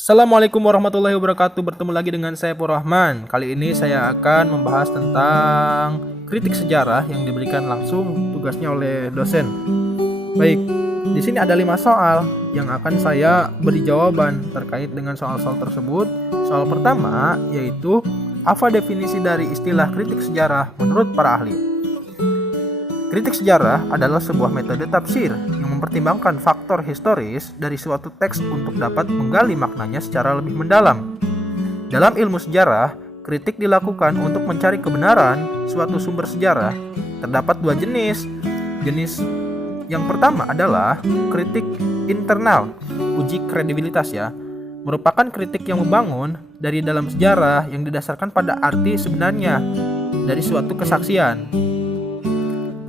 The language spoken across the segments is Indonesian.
Assalamualaikum warahmatullahi wabarakatuh. Bertemu lagi dengan saya Pur Rahman. Kali ini saya akan membahas tentang kritik sejarah yang diberikan langsung tugasnya oleh dosen. Baik, di sini ada 5 soal yang akan saya beri jawaban terkait dengan soal-soal tersebut. Soal pertama yaitu apa definisi dari istilah kritik sejarah menurut para ahli? Kritik sejarah adalah sebuah metode tafsir yang mempertimbangkan faktor historis dari suatu teks untuk dapat menggali maknanya secara lebih mendalam. Dalam ilmu sejarah, kritik dilakukan untuk mencari kebenaran suatu sumber sejarah. Terdapat 2 jenis. Jenis yang pertama adalah kritik internal, uji kredibilitas ya. Merupakan kritik yang membangun dari dalam sejarah yang didasarkan pada arti sebenarnya dari suatu kesaksian.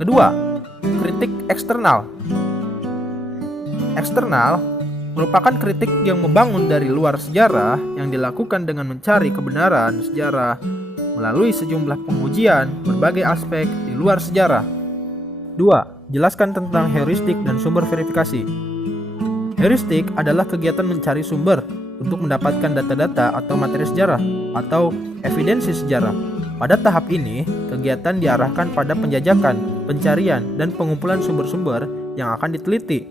Kedua, kritik eksternal. Eksternal merupakan kritik yang membangun dari luar sejarah yang dilakukan dengan mencari kebenaran sejarah melalui sejumlah pengujian berbagai aspek di luar sejarah. 2. Jelaskan tentang heuristik dan sumber verifikasi. Heuristik adalah kegiatan mencari sumber untuk mendapatkan data-data atau materi sejarah atau evidensi sejarah. Pada tahap ini, kegiatan diarahkan pada penjajakan, pencarian, dan pengumpulan sumber-sumber yang akan diteliti,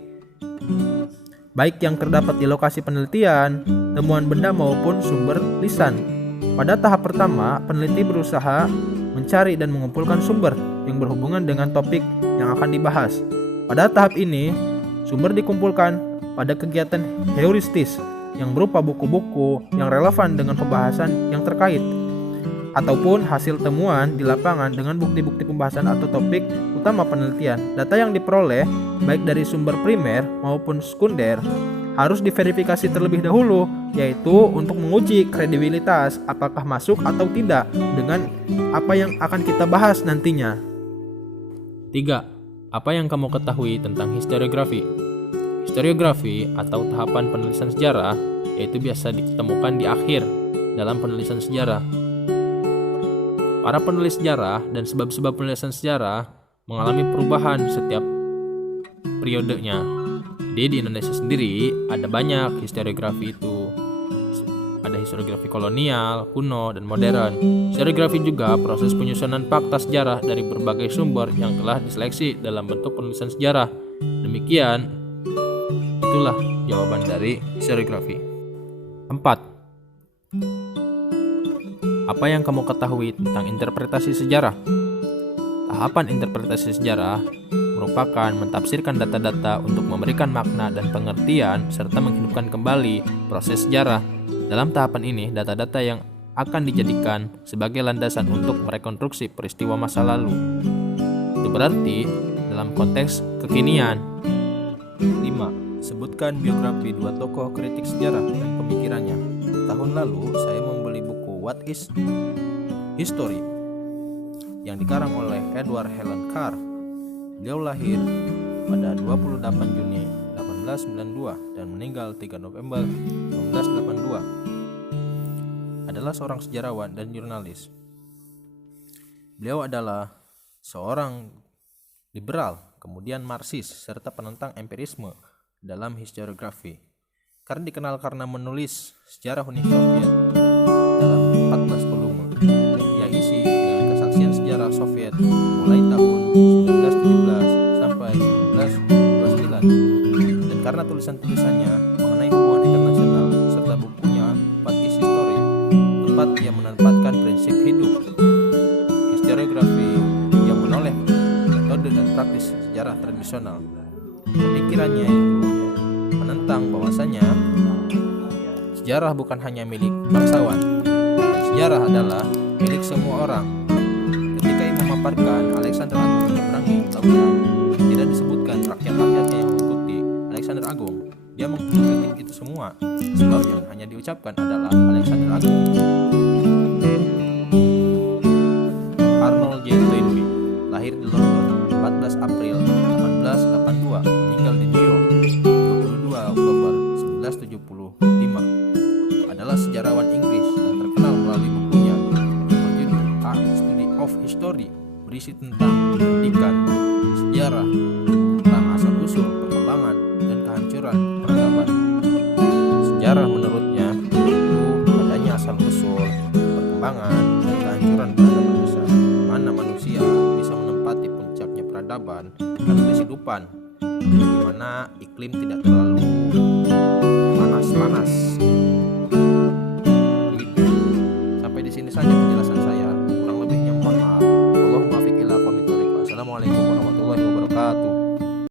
baik yang terdapat di lokasi penelitian, temuan benda maupun sumber lisan. Pada tahap pertama, peneliti berusaha mencari dan mengumpulkan sumber yang berhubungan dengan topik yang akan dibahas. Pada tahap ini, sumber dikumpulkan pada kegiatan heuristis yang berupa buku-buku yang relevan dengan pembahasan yang terkait, ataupun hasil temuan di lapangan dengan bukti-bukti pembahasan atau topik utama penelitian. Data yang diperoleh, baik dari sumber primer maupun sekunder, harus diverifikasi terlebih dahulu, yaitu untuk menguji kredibilitas apakah masuk atau tidak dengan apa yang akan kita bahas nantinya. 3. Apa yang kamu ketahui tentang historiografi? Historiografi atau tahapan penulisan sejarah yaitu biasa ditemukan di akhir dalam penulisan sejarah. Para penulis sejarah dan sebab-sebab penulisan sejarah mengalami perubahan setiap periodenya. Jadi di Indonesia sendiri ada banyak historiografi itu. Ada historiografi kolonial, kuno, dan modern. Historiografi juga proses penyusunan fakta sejarah dari berbagai sumber yang telah diseleksi dalam bentuk penulisan sejarah. Demikian, itulah jawaban dari historiografi. 4. Apa yang kamu ketahui tentang interpretasi sejarah? Tahapan interpretasi sejarah merupakan mentafsirkan data-data untuk memberikan makna dan pengertian serta menghidupkan kembali proses sejarah. Dalam tahapan ini, data-data yang akan dijadikan sebagai landasan untuk merekonstruksi peristiwa masa lalu. Itu berarti dalam konteks kekinian. 5. Sebutkan biografi 2 tokoh kritik sejarah dan pemikirannya. Tahun lalu saya membeli buku What is History yang dikarang oleh Edward Helen Carr. Beliau lahir pada 28 Juni 1892 dan meninggal 3 November 1982. Adalah seorang sejarawan dan jurnalis. Beliau adalah seorang liberal, kemudian Marxis, serta penentang empirisme dalam historiografi. Karena dikenal karena menulis sejarah Uni Soviet dalam 14 volume yang ia isi dengan kesaksian sejarah Soviet mulai tahun 1917 sampai 1929, dan karena tulisan-tulisannya mengenai hubungan internasional serta bukunya What is History, tempat ia menempatkan prinsip hidup historiografi yang menoleh metode dan praktis sejarah tradisional. Pemikirannya itu menentang bahwasanya sejarah bukan hanya milik bangsawan, sejarah adalah milik semua orang. Ketika ia memaparkan Alexander Agung menyeberangi lautan, tidak disebutkan rakyat-rakyatnya yang mengikuti Alexander Agung. Dia mengkritik itu semua, sebab yang hanya diucapkan adalah Alexander Agung. Arnold J. Toynbee lahir di London 14 April 1882, meninggal di New York 22 Oktober 1975. Adalah sejarawan Inggris yang terkenal melalui bukunya berjudul A Study of History, berisi tentang pendidikan, sejarah, tentang asal-usul, perkembangan, dan kehancuran peradaban. Sejarah menurutnya perkembangan dan kehancuran peradaban besar, di mana manusia bisa menempati puncaknya peradaban dan kehidupan, di mana iklim tidak terlalu panas-panas. Begitu. Sampai di sini saja.